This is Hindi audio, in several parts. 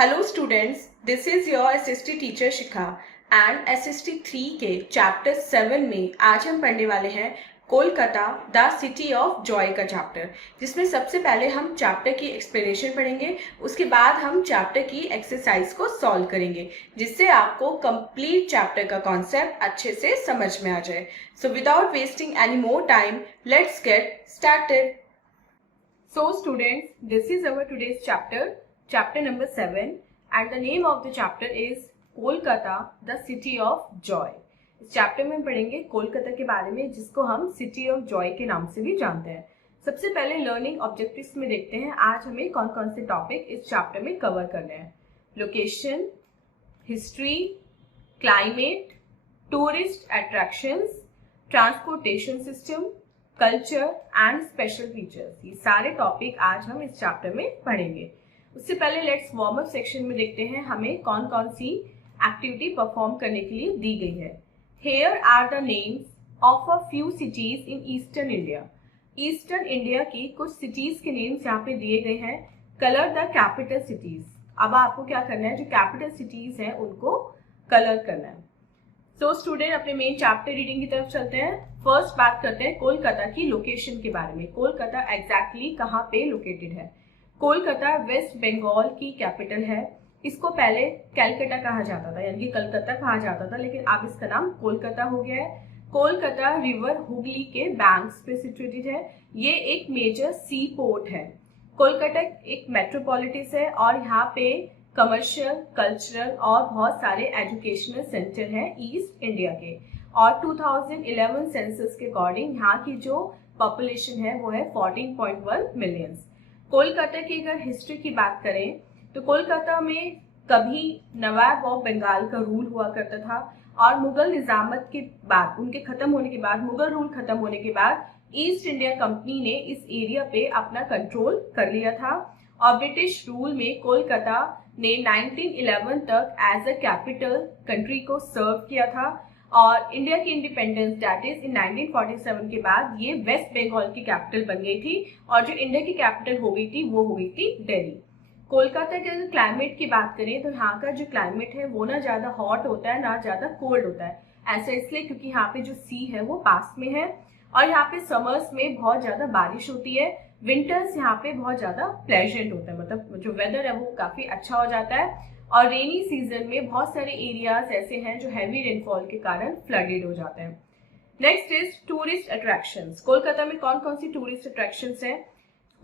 Hello students, this is your SST teacher Shikha and SST 3 के चैप्टर 7 में आज हम पढ़ने वाले हैं Kolkata the city of Joy का चैप्टर, जिसमें सबसे पहले हम चैप्टर की एक्सप्लेनेशन पढ़ेंगे। उसके बाद हम चैप्टर की एक्सरसाइज को सॉल्व करेंगे, जिससे आपको कंप्लीट चैप्टर का कॉन्सेप्ट अच्छे से समझ में आ जाए। So without wasting any more time, let's get started. So students, this is our today's chapter number 7, and the name of the chapter is Kolkata, the City of Joy. इस चैप्टर में हम पढ़ेंगे कोलकाता के बारे में, जिसको हम सिटी ऑफ जॉय के नाम से भी जानते हैं। सबसे पहले लर्निंग ऑब्जेक्टिव्स में देखते हैं आज हमें कौन कौन से टॉपिक इस चैप्टर में कवर करने हैं। Location, history, climate, tourist attractions, transportation system, culture and special features, ये सारे टॉपिक आज हम इस चैप्टर में पढ़ेंगे। उससे पहले लेट्स वार्म अप सेक्शन में देखते हैं हमें कौन कौन सी एक्टिविटी परफॉर्म करने के लिए दी गई है। Here are the names of a few cities in eastern India. Eastern India की कुछ सिटीज के नेम्स यहाँ पे दिए गए हैं। Colour the capital cities. अब आपको क्या करना है, जो कैपिटल सिटीज हैं उनको कलर करना है। तो स्टूडेंट, अपने मेन चैप्टर रीडिंग की तरफ चलते हैं। फर्स्ट बात करते हैं कोलकाता की लोकेशन के बारे में। कोलकाता एग्जैक्टली कहाँ पे लोकेटेड है? कोलकाता वेस्ट बंगाल की कैपिटल है। इसको पहले कैलकाटा कहा जाता था, यानी कि कलकत्ता कहा जाता था, लेकिन अब इसका नाम कोलकाता हो गया है। कोलकाता रिवर हुगली के बैंक्स पे सिचुएटेड है। ये एक मेजर सी पोर्ट है। कोलकाता एक मेट्रोपॉलिटिस है और यहाँ पे कमर्शियल, कल्चरल और बहुत सारे एजुकेशनल सेंटर हैं ईस्ट इंडिया के। और 2011 सेंसस के अकॉर्डिंग यहाँ की जो पॉपुलेशन है वो है 14.1 मिलियन। कोलकाता की अगर हिस्ट्री की बात करें तो कोलकाता में कभी नवाब ऑफ बंगाल का रूल हुआ करता था, और मुगल निजामत के बाद, उनके खत्म होने के बाद, मुगल रूल खत्म होने के बाद ईस्ट इंडिया कंपनी ने इस एरिया पे अपना कंट्रोल कर लिया था। और ब्रिटिश रूल में कोलकाता ने 1911 तक एज अ कैपिटल कंट्री को सर्व किया था। और इंडिया की इंडिपेंडेंस दैट इज इन 1947 के बाद ये वेस्ट बंगाल की कैपिटल बन गई थी, और जो इंडिया की कैपिटल हो गई थी वो हो गई थी दिल्ली। कोलकाता के अगर क्लाइमेट की बात करें तो यहाँ का जो क्लाइमेट है वो ना ज्यादा हॉट होता है ना ज्यादा कोल्ड होता है। ऐसा इसलिए क्योंकि यहाँ पे जो सी है वो पास में है, और यहाँ पे समर्स में बहुत ज्यादा बारिश होती है। विंटर्स यहाँ पे बहुत ज्यादा प्लेजेंट होता है, मतलब जो वेदर है वो काफी अच्छा हो जाता है। और रेनी सीजन में बहुत सारे एरियाज ऐसे हैं जो हैवी रेनफॉल के कारण फ्लडेड हो जाते हैं। Next is tourist attractions. Kolkata में कौन कौन सी टूरिस्ट अट्रैक्शंस हैं?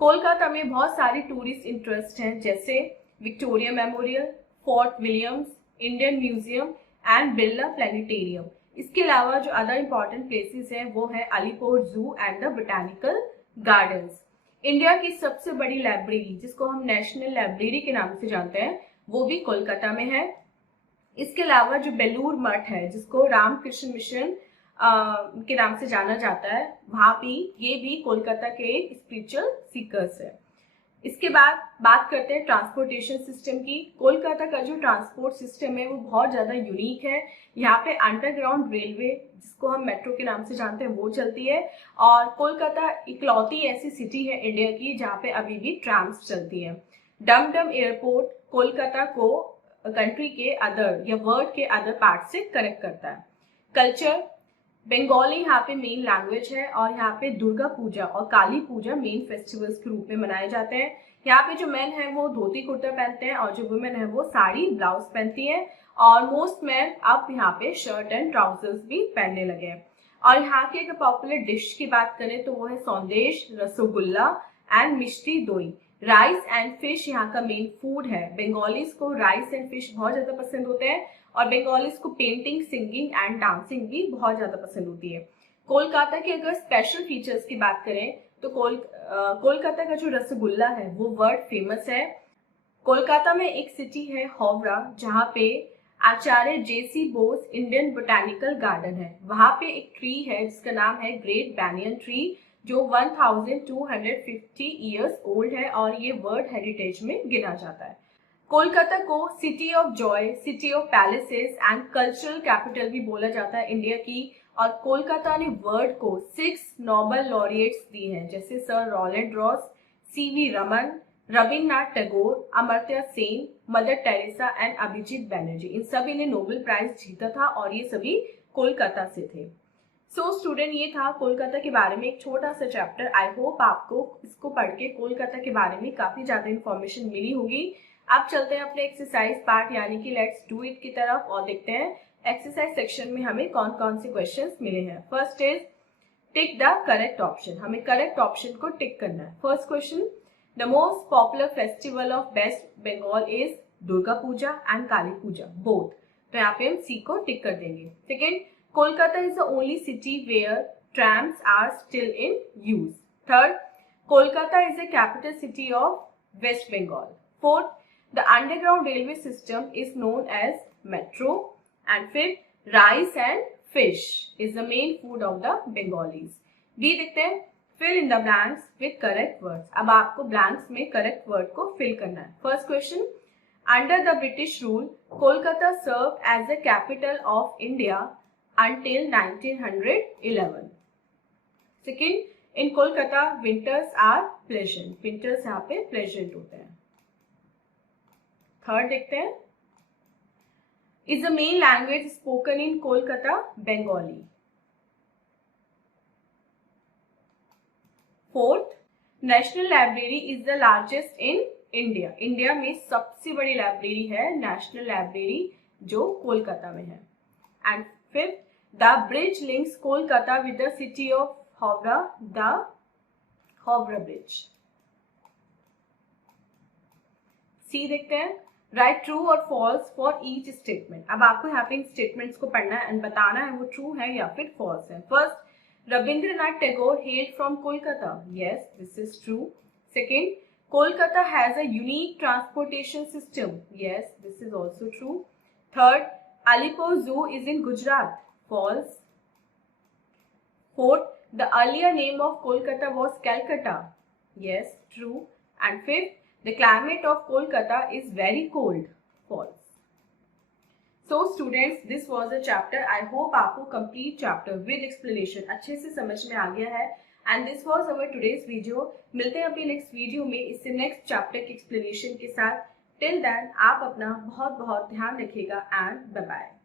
कोलकाता में बहुत सारी टूरिस्ट इंटरेस्ट हैं, जैसे Victoria memorial, fort Williams, Indian museum and Birla planetarium. इसके अलावा जो अदर इंपॉर्टेंट प्लेसेस हैं वो है अलीपुर जू and the botanical gardens. India की सबसे बड़ी लाइब्रेरी, जिसको हम नेशनल लाइब्रेरी के नाम से जानते हैं, वो भी कोलकाता में है। इसके अलावा जो बेलूर मठ है, जिसको रामकृष्ण मिशन के नाम से जाना जाता है, वहां भी ये भी कोलकाता के स्पिरिचुअल सीकर्स है। इसके बाद बात करते हैं ट्रांसपोर्टेशन सिस्टम की। कोलकाता का जो ट्रांसपोर्ट सिस्टम है वो बहुत ज्यादा यूनिक है। यहाँ पे अंडरग्राउंड रेलवे, जिसको हम मेट्रो के नाम से जानते हैं, वो चलती है। और कोलकाता इकलौती ऐसी सिटी है इंडिया की जहाँ पे अभी भी ट्राम्स चलती है। डमडम एयरपोर्ट कोलकाता को कंट्री के अदर या वर्ल्ड के अदर पार्ट से कनेक्ट करता है। कल्चर, बंगाली यहाँ पे मेन लैंग्वेज है, और यहाँ पे दुर्गा पूजा और काली पूजा मेन फेस्टिवल्स के रूप में मनाए जाते हैं। यहाँ पे जो मेन है वो धोती कुर्ता पहनते हैं, और जो वुमेन है वो साड़ी ब्लाउज पहनती है। और मोस्ट मैन अब यहाँ पे शर्ट एंड ट्राउजर्स भी पहनने लगे हैं। और यहाँ की अगर पॉपुलर डिश की बात करें तो वो है सौंदेश, रसगुल्ला एंड मिष्टी दोई। राइस एंड फिश यहाँ का मेन फूड है। बंगालीज को राइस एंड फिश बहुत ज्यादा पसंद होते हैं, और बंगालीज को पेंटिंग, सिंगिंग एंड डांसिंग भी बहुत ज्यादा पसंद होती है। कोलकाता के अगर स्पेशल फीचर्स की बात करें तो कोलकाता का जो रसगुल्ला है वो वर्ल्ड फेमस है। कोलकाता में एक सिटी है हावड़ा, जहाँ पे आचार्य जेसी बोस इंडियन बोटानिकल गार्डन है। वहां पे एक ट्री है जिसका नाम है ग्रेट बैनियन ट्री, जो 1250 ईयर्स ओल्ड है, और ये वर्ल्ड हेरिटेज में गिना जाता है। कोलकाता को city of Joy, city of palaces and cultural capital भी बोला जाता है इंडिया की। और कोलकाता ने वर्ल्ड को 6 नोबेल लॉरिएट्स दिए हैं, जैसे sir Ronald Ross, CV Raman, Rabindranath Tagore, Amartya Sen, mother Teresa and Abhijit Banerjee, इन सभी ने नोबेल प्राइज जीता था और ये सभी कोलकाता से थे। सो स्टूडेंट, ये था कोलकाता के बारे में एक छोटा सा चैप्टर। आई होप आपको इसको पढ़ के कोलकाता के बारे में काफी ज्यादा इन्फॉर्मेशन मिली होगी। अब चलते हैं अपने एक्सरसाइज पार्ट यानी कि लेट्स डू इट की तरफ और देखते हैं एक्सरसाइज सेक्शन में हमें कौन कौन से क्वेश्चंस मिले हैं। First is tick the correct option, हमें करेक्ट ऑप्शन को टिक करना है। First question, the most popular festival of West Bengal is Durga Puja and Kali Puja both, तो यहाँ पे हम सी को टिक कर देंगे। Second, Kolkata is the only city where trams are still in use. Third, Kolkata is the capital city of West Bengal. Fourth, the underground railway system is known as metro. And fifth, rice and fish is the main food of the Bengalis. D देखते हैं, fill in the blanks with correct words. अब आपको blanks में correct word को fill करना है। First question, under the British rule, Kolkata served as the capital of India until 1911. Second, in Kolkata winters are pleasant. Winters यहाँ पे pleasant होते हैं। Third देखते हैं, is the main language spoken in Kolkata Bengali. Fourth, National Library is the largest in India. India में सबसे बड़ी लाइब्रेरी है नेशनल लाइब्रेरी जो कोलकाता में है। And fifth, the bridge links Kolkata with the city of Howrah, the Howrah Bridge. C देखते हैं, write true or false for each statement. अब आपको यहाँ पे इन स्टेटमेंट्स को पढ़ना है एंड बताना है वो ट्रू है या फिर फॉल्स है। First, Rabindranath Tagore hailed from Kolkata. Yes, this is true. Second, Kolkata has a unique transportation system. Yes, this is also true. Third, Alipur Zoo is in Gujarat. False. Fourth, the earlier name of Kolkata was Calcutta. Yes, true. And fifth, the climate of Kolkata is very cold. False. So students, this was a chapter. I hope आपको complete chapter with explanation अच्छे से समझ में आ गया है। And this was our today's video. मिलते हैं अपने next video में इससे next chapter की explanation के साथ। Till then, आप अपना बहुत बहुत ध्यान रखिएगा and bye bye.